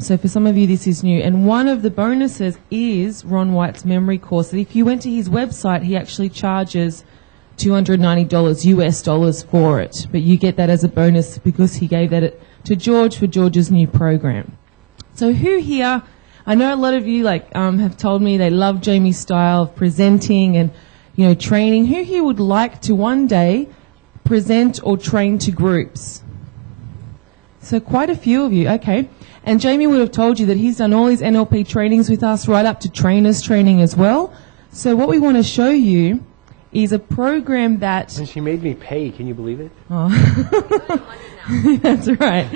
So for some of you, this is new. And one of the bonuses is Ron White's memory course. That if you went to his website, he actually charges $290 US dollars for it. But you get that as a bonus because he gave that to George for George's new program. So who here, I know a lot of you have told me they love Jamie's style of presenting and, training. Who here would like to one day present or train to groups? So quite a few of you, okay. And Jamie would have told you that he's done all his NLP trainings with us, right up to trainers training as well. So what we want to show you is a program that... And she made me pay, can you believe it? Oh. That's right.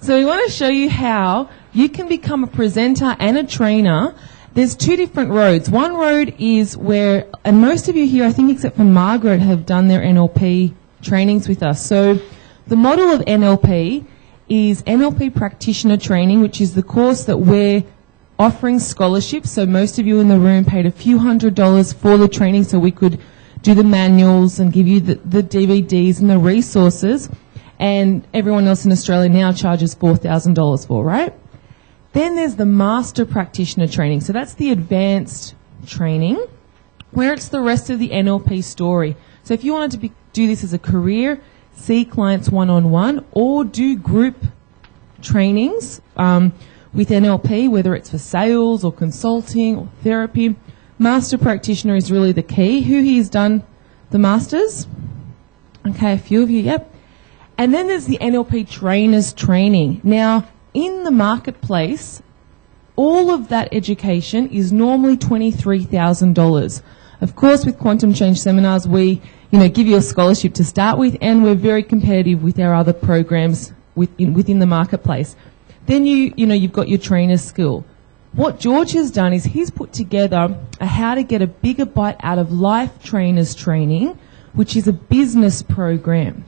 So we want to show you how you can become a presenter and a trainer. There's two different roads. One road is where, and most of you here, I think except for Margaret, have done their NLP trainings with us. So the model of NLP is NLP practitioner training, which is the course that we're offering scholarships. So most of you in the room paid a few $100s for the training so we could do the manuals and give you the DVDs and the resources. And everyone else in Australia now charges $4,000 for, right? Then there's the master practitioner training. So that's the advanced training where it's the rest of the NLP story. So if you wanted to do this as a career, see clients one-on-one, or do group trainings with NLP, whether it's for sales or consulting or therapy. Master practitioner is really the key. Who here has done the masters? Okay, a few of you, yep. And then there's the NLP trainers training. Now, in the marketplace, all of that education is normally $23,000. Of course, with Quantum Change Seminars, we give you a scholarship to start with, and we're very competitive with our other programs within the marketplace. Then you've got your trainer skill. What George has done is he's put together a how to get a bigger bite out of life trainers training, which is a business program.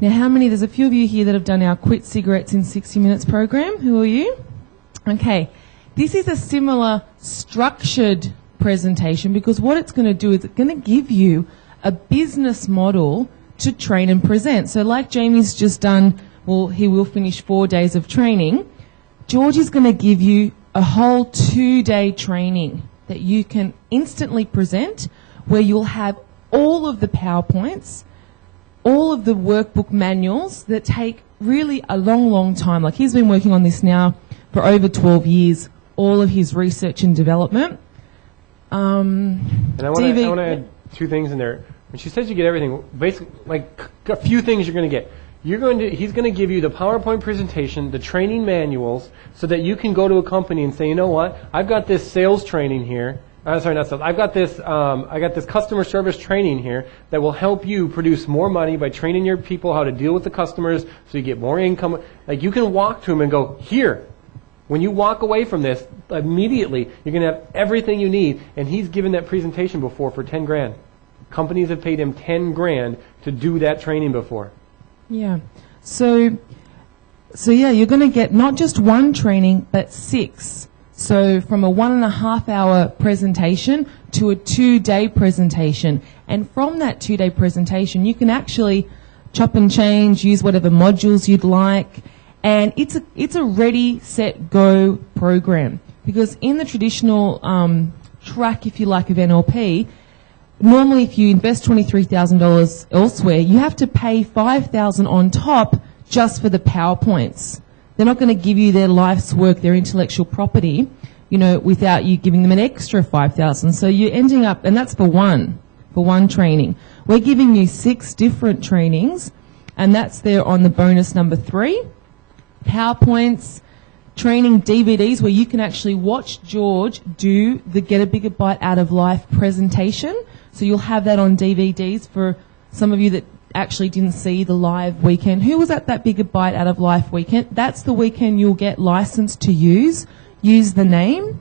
Now, there's a few of you here that have done our Quit Cigarettes in 60 Minutes program. Who are you? Okay. This is a similar structured presentation because what it's going to do is it's going to give you a business model to train and present. So like Jamie's just done, he will finish 4 days of training. George is going to give you a whole 2-day training that you can instantly present where you'll have all of the PowerPoints, all of the workbook manuals that take really a long, long time. Like he's been working on this now for over 12 years, all of his research and development. And I want to add two things in there. When she says you get everything, basically, like a few things you're going to get. He's going to give you the PowerPoint presentation, the training manuals, so that you can go to a company and say, you know what, I've got this sales training here. Sorry, not sales. I got this customer service training here that will help you produce more money by training your people how to deal with the customers, so you get more income. Like you can walk to them and go, here. When you walk away from this, immediately you're going to have everything you need. And he's given that presentation before for 10 grand. Companies have paid him 10 grand to do that training before. Yeah. So yeah, you're going to get not just one training, but 6. So from a 1.5 hour presentation to a 2-day presentation. And from that 2-day presentation, you can actually chop and change, use whatever modules you'd like. And it's a ready, set, go program. Because in the traditional track, if you like, of NLP, normally if you invest $23,000 elsewhere, you have to pay $5,000 on top just for the PowerPoints. They're not going to give you their life's work, their intellectual property, without you giving them an extra $5,000. So you're ending up, and that's for one training. We're giving you 6 different trainings, and that's there on the bonus number 3. PowerPoints, training DVDs where you can actually watch George do the Get a Bigger Bite Out of Life presentation. So you'll have that on DVDs for some of you that actually didn't see the live weekend. Who was at that Bigger Bite Out of Life weekend? That's the weekend you'll get licensed to use the name.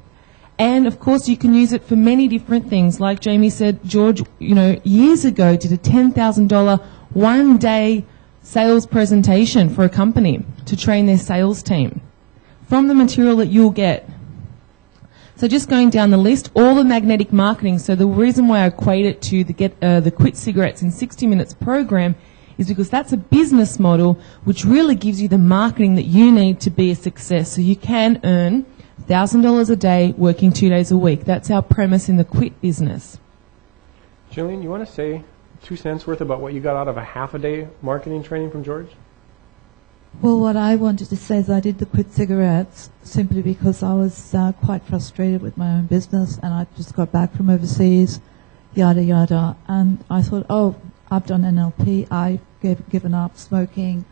And of course you can use it for many different things. Like Jamie said, George, years ago did a $10,000 one-day sales presentation for a company to train their sales team from the material that you'll get. So just going down the list, all the magnetic marketing. So the reason why I equate it to the Quit Cigarettes in 60 Minutes program is because that's a business model which really gives you the marketing that you need to be a success. So you can earn $1,000 a day working 2 days a week. That's our premise in the Quit business. Jillian, you want to say 2 cents worth about what you got out of a half a day marketing training from George? Well, what I wanted to say is I did the Quit Cigarettes simply because I was quite frustrated with my own business, and I just got back from overseas, yada, yada. And I thought, oh, I've done NLP. I've given up smoking.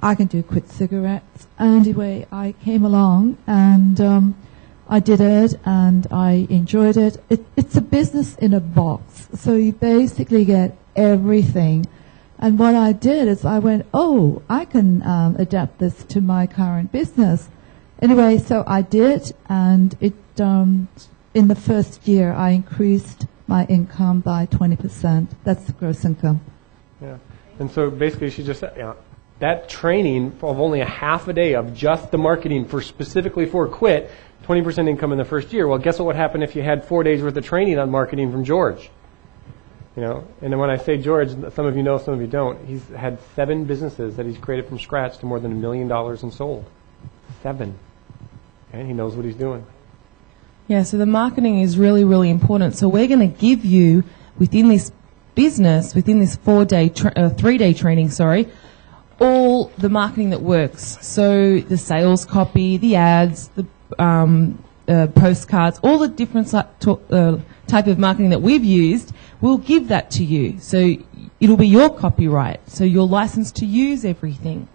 I can do Quit Cigarettes. Anyway, I came along, and I did it, and I enjoyed it. It's a business in a box. So you basically get everything. And what I did is I went, oh, I can adapt this to my current business. Anyway, so I did, and it in the first year I increased my income by 20%. That's the gross income. Yeah. And so basically she just said, that training of only a half a day of just the marketing for specifically for Quit, 20% income in the first year. Well, guess what would happen if you had 4 days worth of training on marketing from George? You know, and then when I say George, some of you know, some of you don't. He's had 7 businesses that he's created from scratch to more than $1 million and sold. 7. And he knows what he's doing. Yeah, so the marketing is really, really important. So we're going to give you, within this business, within this 3-day training, all the marketing that works. So the sales copy, the ads, the postcards, all the different type of marketing that we've used, we'll give that to you. So it'll be your copyright. So you're licensed to use everything.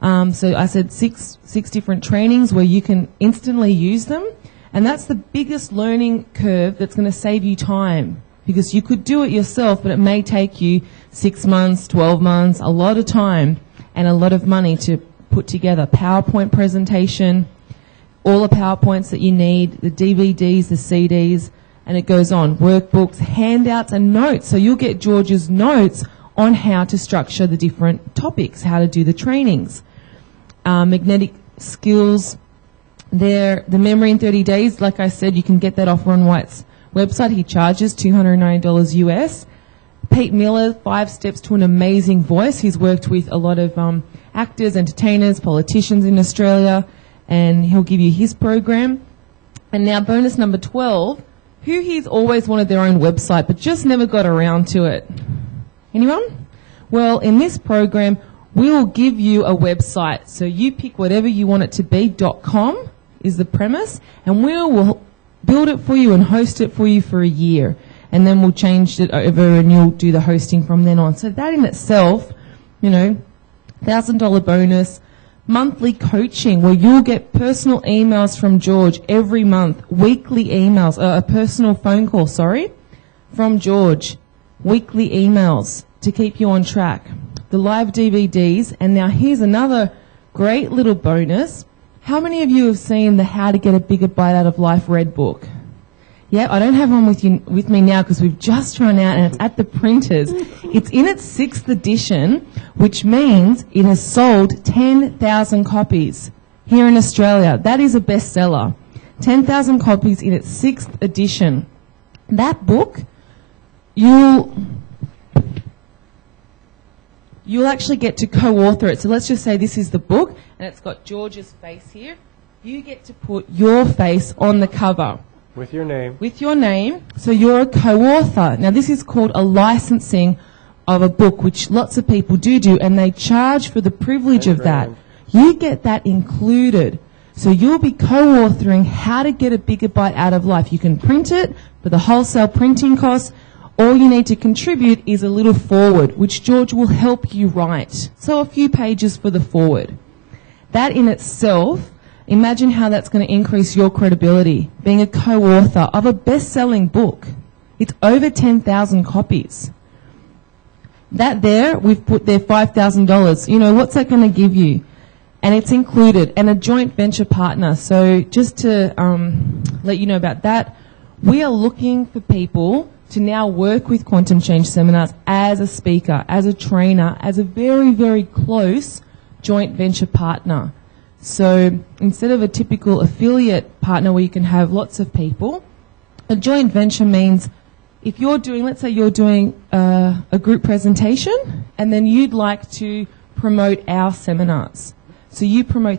So I said six different trainings where you can instantly use them. And that's the biggest learning curve that's going to save you time. Because you could do it yourself, but it may take you 6 months, 12 months, a lot of time and a lot of money to put together. PowerPoint presentation, all the PowerPoints that you need, the DVDs, the CDs, and it goes on. Workbooks, handouts, and notes. So you'll get George's notes on how to structure the different topics, how to do the trainings. Magnetic skills, the memory in 30 days, like I said, you can get that off Ron White's website. He charges $290 US. Pete Miller, 5 Steps to an Amazing Voice. He's worked with a lot of actors, entertainers, politicians in Australia, and he'll give you his program. And now bonus number 12, who here's always wanted their own website but just never got around to it? Anyone? Well, in this program, we will give you a website. So you pick whatever you want it to be. .com is the premise, and we will build it for you and host it for you for a year. And then we'll change it over and you'll do the hosting from then on. So that in itself, you know, $1,000 bonus, monthly coaching where you'll get personal emails from George every month, weekly emails, a personal phone call, from George, weekly emails to keep you on track. The live DVDs, and now here's another great little bonus. How many of you have seen the How to Get a Bigger Bite Out of Life Red book? Yeah, I don't have one with me now because we've just run out and it's at the printers. It's in its 6th edition, which means it has sold 10,000 copies here in Australia. That is a bestseller. 10,000 copies in its 6th edition. That book, you'll actually get to co-author it. So let's just say this is the book and it's got George's face here. You get to put your face on the cover. With your name. With your name. So you're a co-author. Now this is called a licensing of a book, which lots of people do, and they charge for the privilege of that. You get that included. So you'll be co-authoring How to Get a Bigger Bite Out of Life. You can print it for the wholesale printing costs. All you need to contribute is a little foreword, which George will help you write. So a few pages for the foreword. That in itself, imagine how that's going to increase your credibility, being a co-author of a best-selling book. It's over 10,000 copies. That there, we've put there $5,000. You know, what's that going to give you? And it's included, and a joint venture partner. So just to let you know about that, we are looking for people to now work with Quantum Change Seminars as a speaker, as a trainer, as a very, very close joint venture partner. So instead of a typical affiliate partner where you can have lots of people, a joint venture means if you're doing, let's say you're doing a group presentation, and then you'd like to promote our seminars. So you promote